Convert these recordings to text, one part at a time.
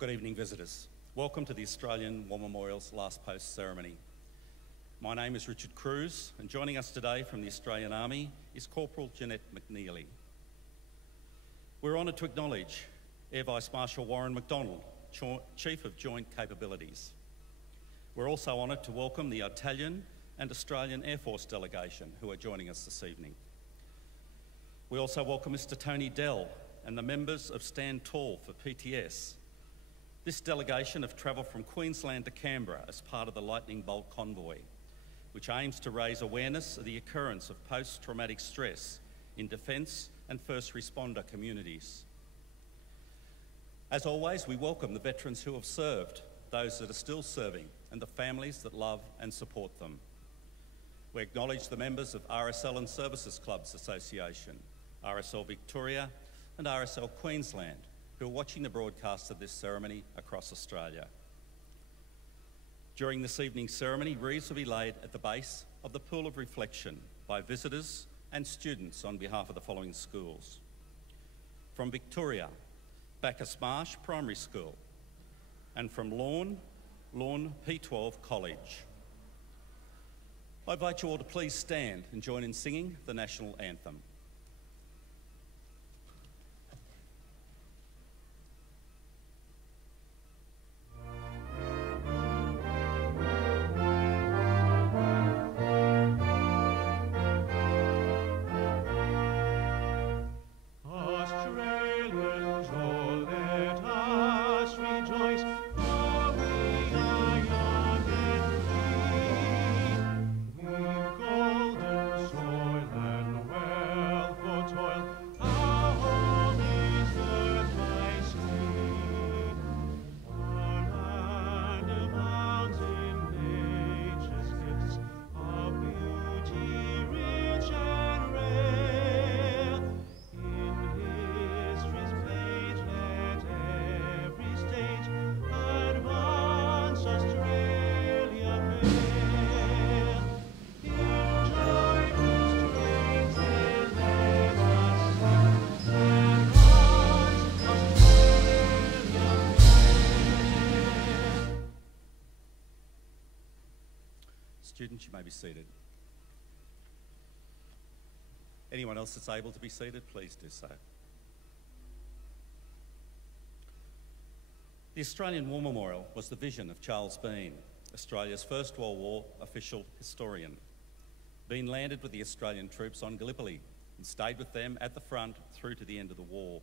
good evening, visitors. Welcome to the Australian War Memorial's Last Post ceremony. My name is Richard Cruz, and joining us today from the Australian Army is Corporal Jeanette McNeely. We're honoured to acknowledge Air Vice Marshal Warren McDonald, Chief of Joint Capabilities. We're also honoured to welcome the Italian and Australian Air Force delegation who are joining us this evening. We also welcome Mr. Tony Dell and the members of Stand Tall for PTS. This delegation have travelled from Queensland to Canberra as part of the Lightning Bolt convoy, which aims to raise awareness of the occurrence of post-traumatic stress in defence and first responder communities. As always, we welcome the veterans who have served, those that are still serving, and the families that love and support them. We acknowledge the members of RSL and Services Clubs Association, RSL Victoria and RSL Queensland, who are watching the broadcast of this ceremony across Australia. During this evening's ceremony, wreaths will be laid at the base of the Pool of Reflection by visitors and students on behalf of the following schools. From Victoria, Bacchus Marsh Primary School, and from Lawn P12 College. I invite you all to please stand and join in singing the National Anthem. Students, you may be seated. Anyone else that's able to be seated, please do so. The Australian War Memorial was the vision of Charles Bean, Australia's First World War official historian. Bean landed with the Australian troops on Gallipoli and stayed with them at the front through to the end of the war.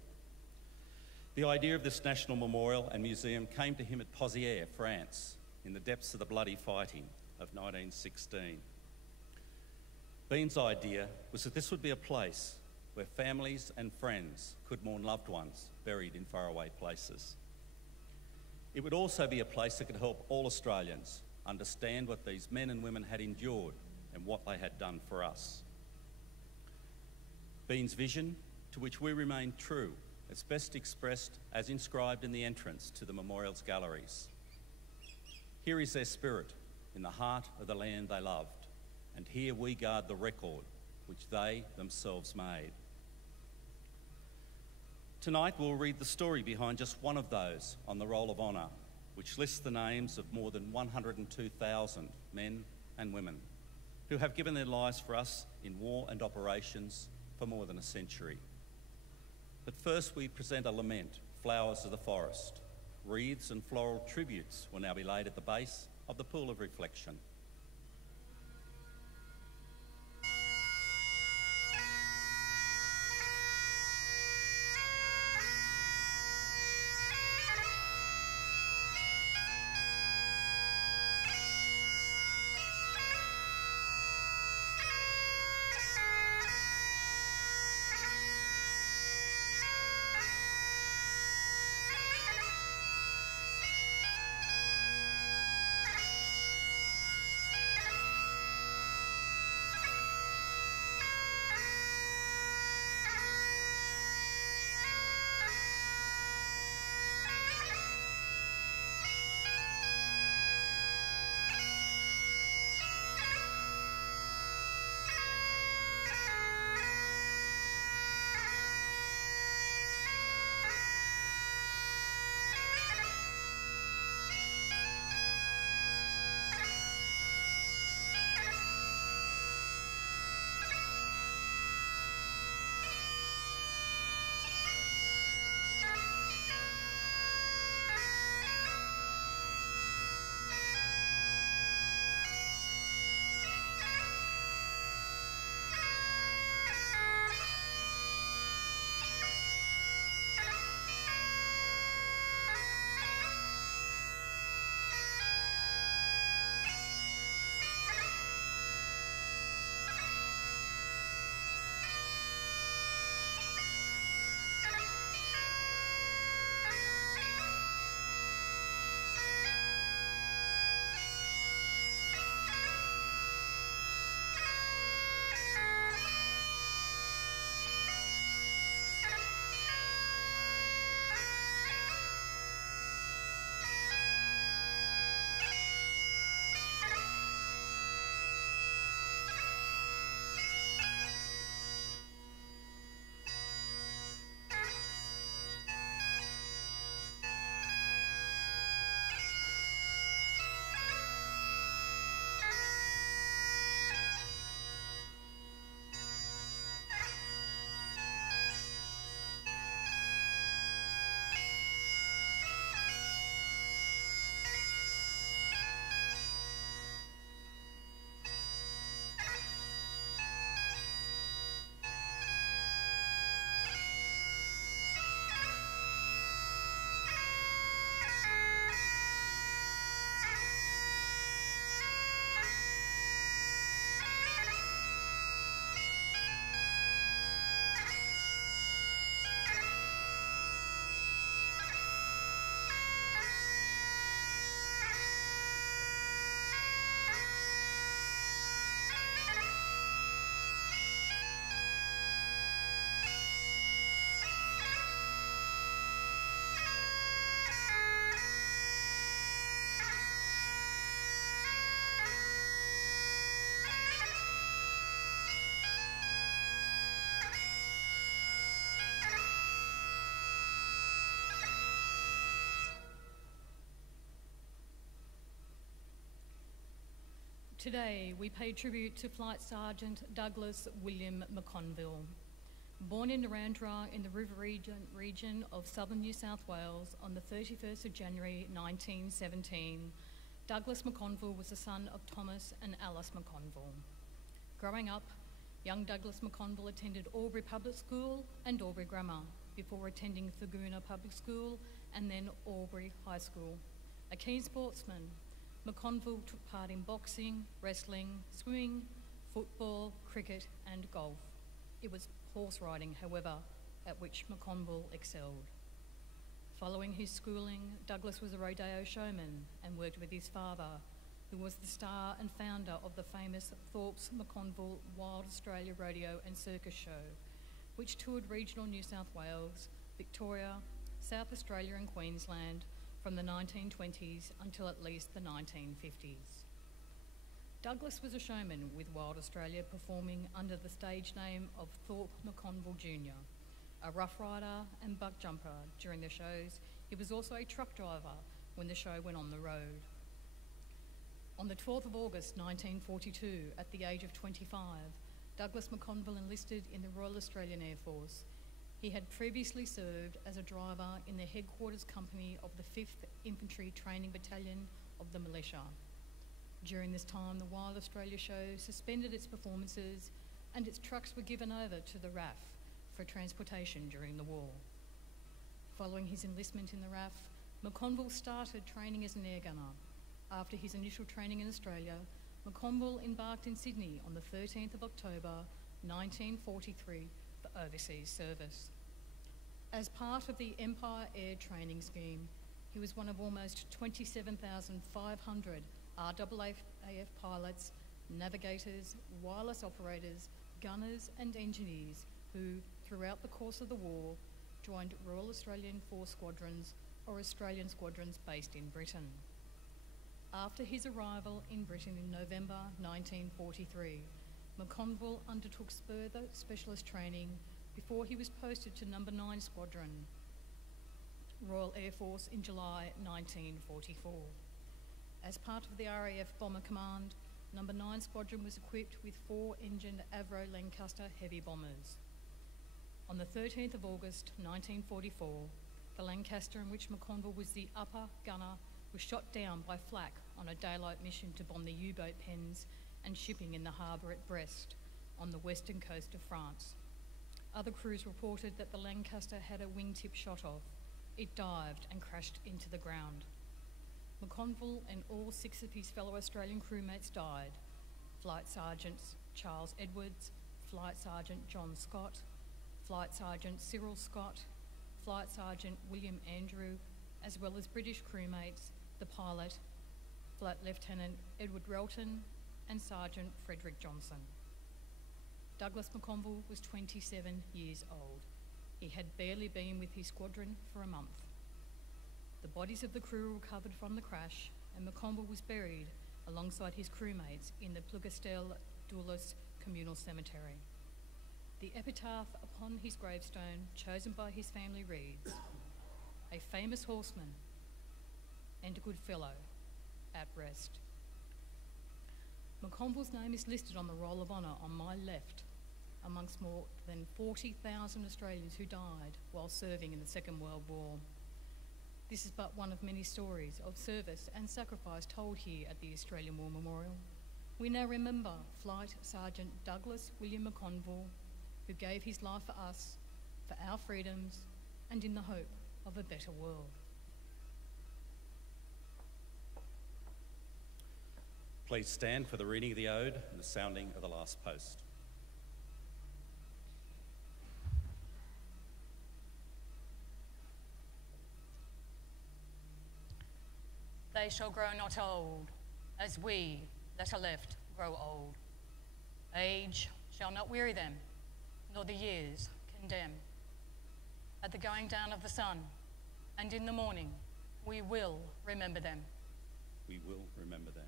The idea of this national memorial and museum came to him at Pozières, France, in the depths of the bloody fighting of 1916. Bean's idea was that this would be a place where families and friends could mourn loved ones buried in faraway places. It would also be a place that could help all Australians understand what these men and women had endured and what they had done for us. Bean's vision, to which we remain true, is best expressed as inscribed in the entrance to the memorial's galleries. Here is their spirit, in the heart of the land they loved, and here we guard the record which they themselves made. Tonight we'll read the story behind just one of those on the Roll of Honour, which lists the names of more than 102,000 men and women who have given their lives for us in war and operations for more than a century. But first we present a lament, Flowers of the Forest. Wreaths and floral tributes will now be laid at the base of the Pool of Reflection. Today, we pay tribute to Flight Sergeant Douglas William McConville. Born in Narrandera in the River region of southern New South Wales on the 31st of January 1917, Douglas McConville was the son of Thomas and Alice McConville. Growing up, young Douglas McConville attended Albury Public School and Albury Grammar before attending Thurgoona Public School and then Albury High School. A keen sportsman, McConville took part in boxing, wrestling, swimming, football, cricket and golf. It was horse riding, however, at which McConville excelled. Following his schooling, Douglas was a rodeo showman and worked with his father, who was the star and founder of the famous Thorpe's McConville Wild Australia Rodeo and Circus Show, which toured regional New South Wales, Victoria, South Australia and Queensland from the 1920s until at least the 1950s. Douglas was a showman with Wild Australia, performing under the stage name of Thorpe McConville Jr., a rough rider and buck jumper during the shows. He was also a truck driver when the show went on the road. On the 12th of August 1942, at the age of 25, Douglas McConville enlisted in the Royal Australian Air Force. He had previously served as a driver in the headquarters company of the 5th Infantry Training Battalion of the Militia. During this time, the Wild Australia show suspended its performances and its trucks were given over to the RAF for transportation during the war. Following his enlistment in the RAF, McConville started training as an air gunner. After his initial training in Australia, McConville embarked in Sydney on the 13th of October 1943 for overseas service. As part of the Empire Air Training Scheme, he was one of almost 27,500 RAAF pilots, navigators, wireless operators, gunners and engineers who, throughout the course of the war, joined Royal Australian Force squadrons or Australian squadrons based in Britain. After his arrival in Britain in November 1943, McConville undertook further specialist training before he was posted to No. 9 Squadron, Royal Air Force in July 1944. As part of the RAF Bomber Command, No. 9 Squadron was equipped with 4-engined Avro Lancaster heavy bombers. On the 13th of August 1944, the Lancaster, in which McConville was the upper gunner, was shot down by flak on a daylight mission to bomb the U-boat pens and shipping in the harbour at Brest on the western coast of France. Other crews reported that the Lancaster had a wingtip shot off. It dived and crashed into the ground. McConville and all 6 of his fellow Australian crewmates died. Flight Sergeants Charles Edwards, Flight Sergeant John Scott, Flight Sergeant Cyril Scott, Flight Sergeant William Andrew, as well as British crewmates, the pilot, Flight Lieutenant Edward Relton, and Sergeant Frederick Johnson. Douglas McConville was 27 years old. He had barely been with his squadron for a month. The bodies of the crew were recovered from the crash, and McConville was buried alongside his crewmates in the Plougastel Doulas Communal Cemetery. The epitaph upon his gravestone, chosen by his family, reads, "A famous horseman and a good fellow, at rest." McConville's name is listed on the Roll of Honour on my left, amongst more than 40,000 Australians who died while serving in the Second World War. This is but one of many stories of service and sacrifice told here at the Australian War Memorial. We now remember Flight Sergeant Douglas William McConville, who gave his life for us, for our freedoms, and in the hope of a better world. Please stand for the reading of the ode and the sounding of the last post. They shall grow not old, as we that are left grow old. Age shall not weary them, nor the years condemn. At the going down of the sun, and in the morning, we will remember them. We will remember them.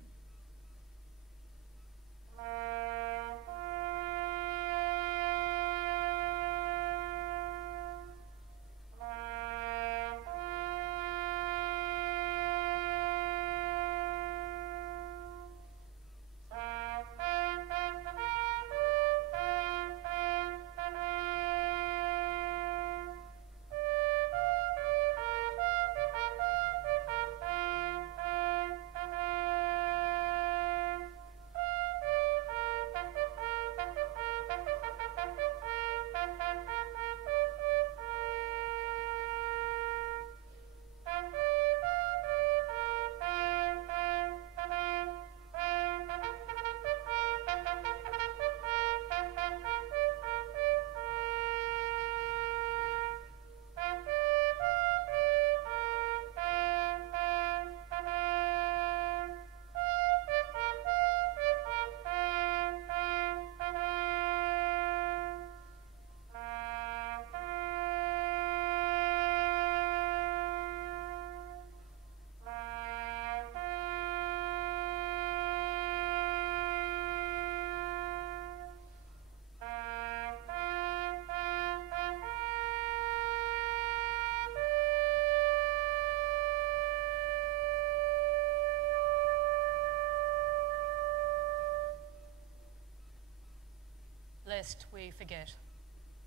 lest we forget.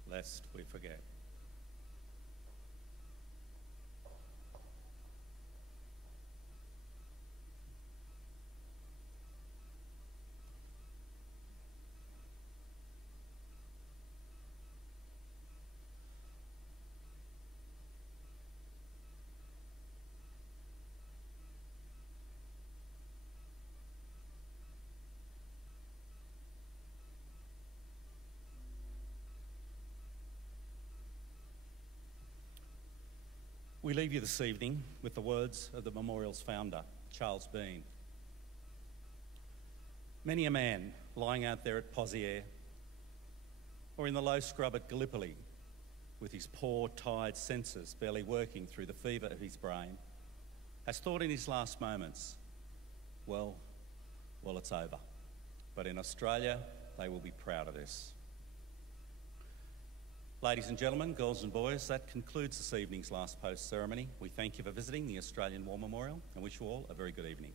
Lest we forget. We leave you this evening with the words of the memorial's founder, Charles Bean. Many a man lying out there at Pozières or in the low scrub at Gallipoli with his poor, tired senses barely working through the fever of his brain has thought in his last moments, well, it's over. But in Australia, they will be proud of this. Ladies and gentlemen, girls and boys, that concludes this evening's last post ceremony. We thank you for visiting the Australian War Memorial and wish you all a very good evening.